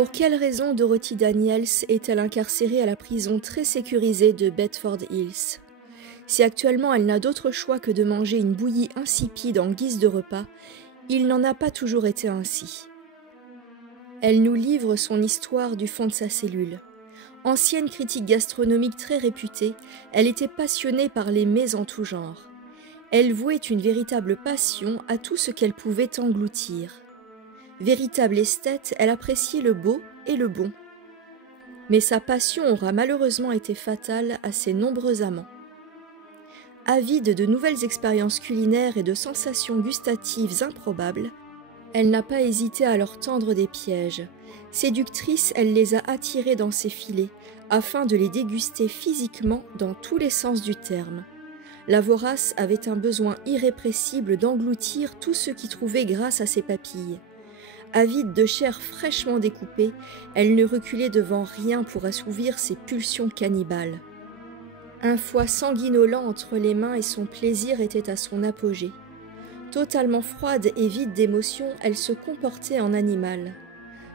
Pour quelle raison Dorothy Daniels est-elle incarcérée à la prison très sécurisée de Bedford Hills? Si actuellement elle n'a d'autre choix que de manger une bouillie insipide en guise de repas, il n'en a pas toujours été ainsi. Elle nous livre son histoire du fond de sa cellule. Ancienne critique gastronomique très réputée, elle était passionnée par les mets en tout genre. Elle vouait une véritable passion à tout ce qu'elle pouvait engloutir. Véritable esthète, elle appréciait le beau et le bon. Mais sa passion aura malheureusement été fatale à ses nombreux amants. Avide de nouvelles expériences culinaires et de sensations gustatives improbables, elle n'a pas hésité à leur tendre des pièges. Séductrice, elle les a attirés dans ses filets, afin de les déguster physiquement dans tous les sens du terme. La vorace avait un besoin irrépressible d'engloutir tout ce qui trouvait grâce à ses papilles. Avide de chair fraîchement découpée, elle ne reculait devant rien pour assouvir ses pulsions cannibales. Un foie sanguinolent entre les mains et son plaisir était à son apogée. Totalement froide et vide d'émotion, elle se comportait en animal.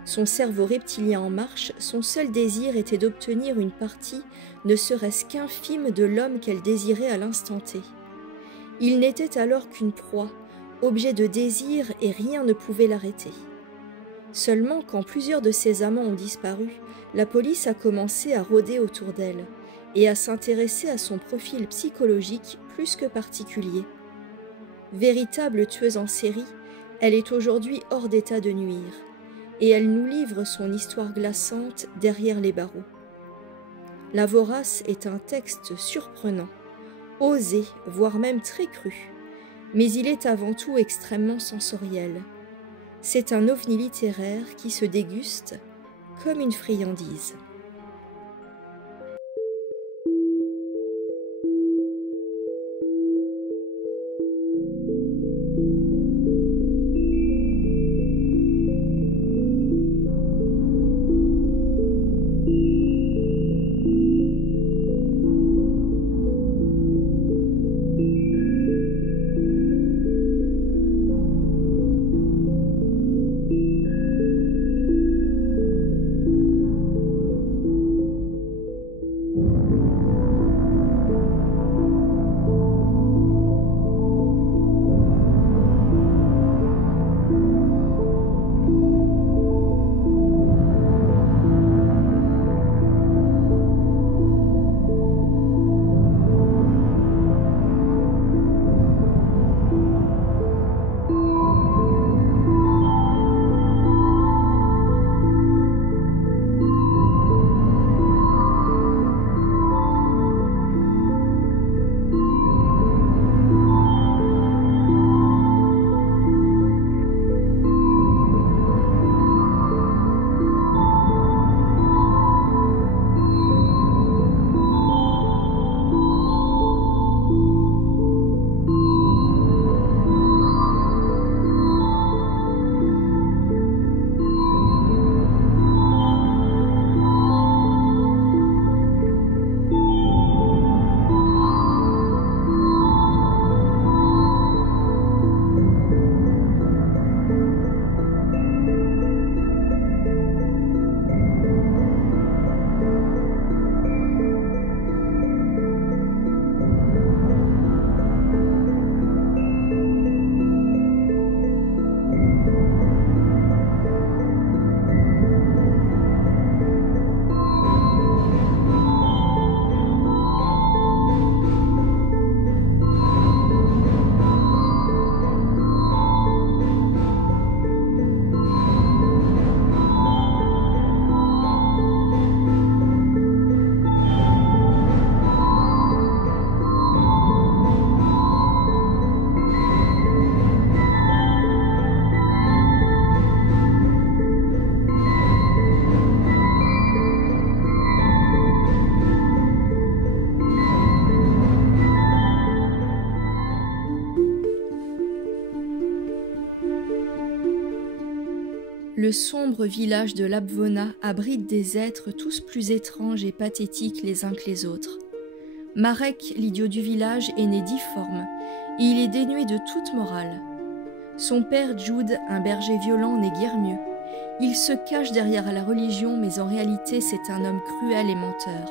Son cerveau reptilien en marche, son seul désir était d'obtenir une partie, ne serait-ce qu'infime, de l'homme qu'elle désirait à l'instant T. Il n'était alors qu'une proie, objet de désir, et rien ne pouvait l'arrêter. Seulement, quand plusieurs de ses amants ont disparu, la police a commencé à rôder autour d'elle et à s'intéresser à son profil psychologique plus que particulier. Véritable tueuse en série, elle est aujourd'hui hors d'état de nuire, et elle nous livre son histoire glaçante derrière les barreaux. La vorace est un texte surprenant, osé, voire même très cru, mais il est avant tout extrêmement sensoriel. C'est un ovni littéraire qui se déguste comme une friandise. Le sombre village de Labvona abrite des êtres tous plus étranges et pathétiques les uns que les autres. Marek, l'idiot du village, est né difforme, et il est dénué de toute morale. Son père, Jude, un berger violent, n'est guère mieux. Il se cache derrière la religion, mais en réalité c'est un homme cruel et menteur.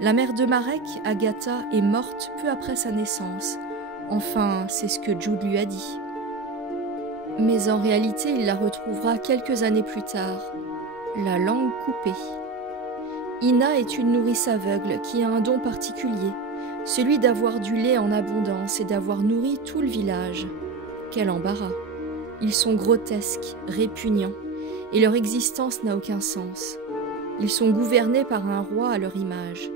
La mère de Marek, Agatha, est morte peu après sa naissance. Enfin, c'est ce que Jude lui a dit. Mais en réalité, il la retrouvera quelques années plus tard, la langue coupée. Ina est une nourrice aveugle qui a un don particulier, celui d'avoir du lait en abondance et d'avoir nourri tout le village. Quel embarras! Ils sont grotesques, répugnants, et leur existence n'a aucun sens. Ils sont gouvernés par un roi à leur image,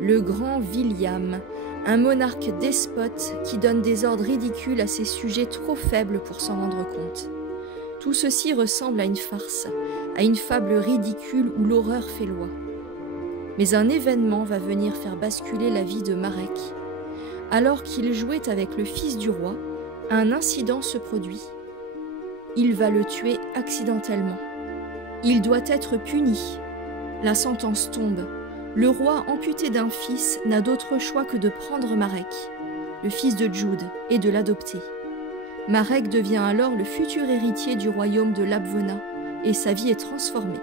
le grand William, un monarque despote qui donne des ordres ridicules à ses sujets trop faibles pour s'en rendre compte. Tout ceci ressemble à une farce, à une fable ridicule où l'horreur fait loi. Mais un événement va venir faire basculer la vie de Marek. Alors qu'il jouait avec le fils du roi, un incident se produit. Il va le tuer accidentellement. Il doit être puni. La sentence tombe. Le roi, amputé d'un fils, n'a d'autre choix que de prendre Marek, le fils de Jude, et de l'adopter. Marek devient alors le futur héritier du royaume de Labvona, et sa vie est transformée.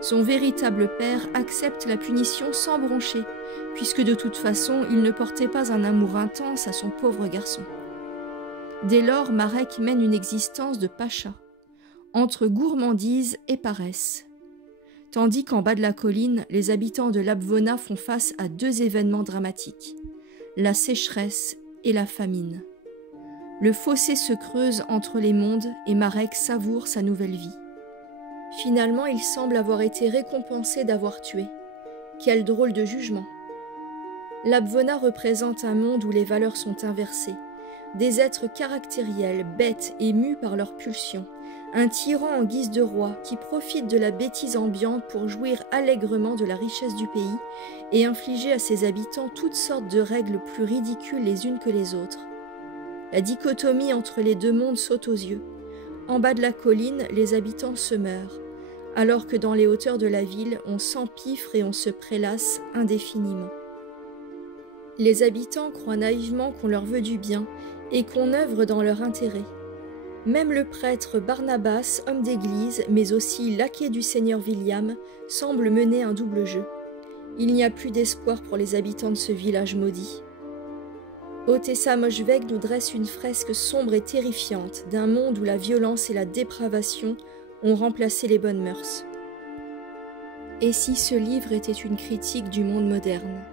Son véritable père accepte la punition sans broncher, puisque de toute façon, il ne portait pas un amour intense à son pauvre garçon. Dès lors, Marek mène une existence de pacha, entre gourmandise et paresse. Tandis qu'en bas de la colline, les habitants de Labvona font face à deux événements dramatiques, la sécheresse et la famine. Le fossé se creuse entre les mondes et Marek savoure sa nouvelle vie. Finalement, il semble avoir été récompensé d'avoir tué. Quel drôle de jugement! Labvona représente un monde où les valeurs sont inversées, des êtres caractériels, bêtes et mus par leurs pulsions, un tyran en guise de roi qui profite de la bêtise ambiante pour jouir allègrement de la richesse du pays et infliger à ses habitants toutes sortes de règles plus ridicules les unes que les autres. La dichotomie entre les deux mondes saute aux yeux. En bas de la colline, les habitants se meurent, alors que dans les hauteurs de la ville, on s'empiffre et on se prélasse indéfiniment. Les habitants croient naïvement qu'on leur veut du bien et qu'on œuvre dans leur intérêt. Même le prêtre Barnabas, homme d'église, mais aussi laquais du seigneur William, semble mener un double jeu. Il n'y a plus d'espoir pour les habitants de ce village maudit. Otessa Moshfegh nous dresse une fresque sombre et terrifiante d'un monde où la violence et la dépravation ont remplacé les bonnes mœurs. Et si ce livre était une critique du monde moderne ?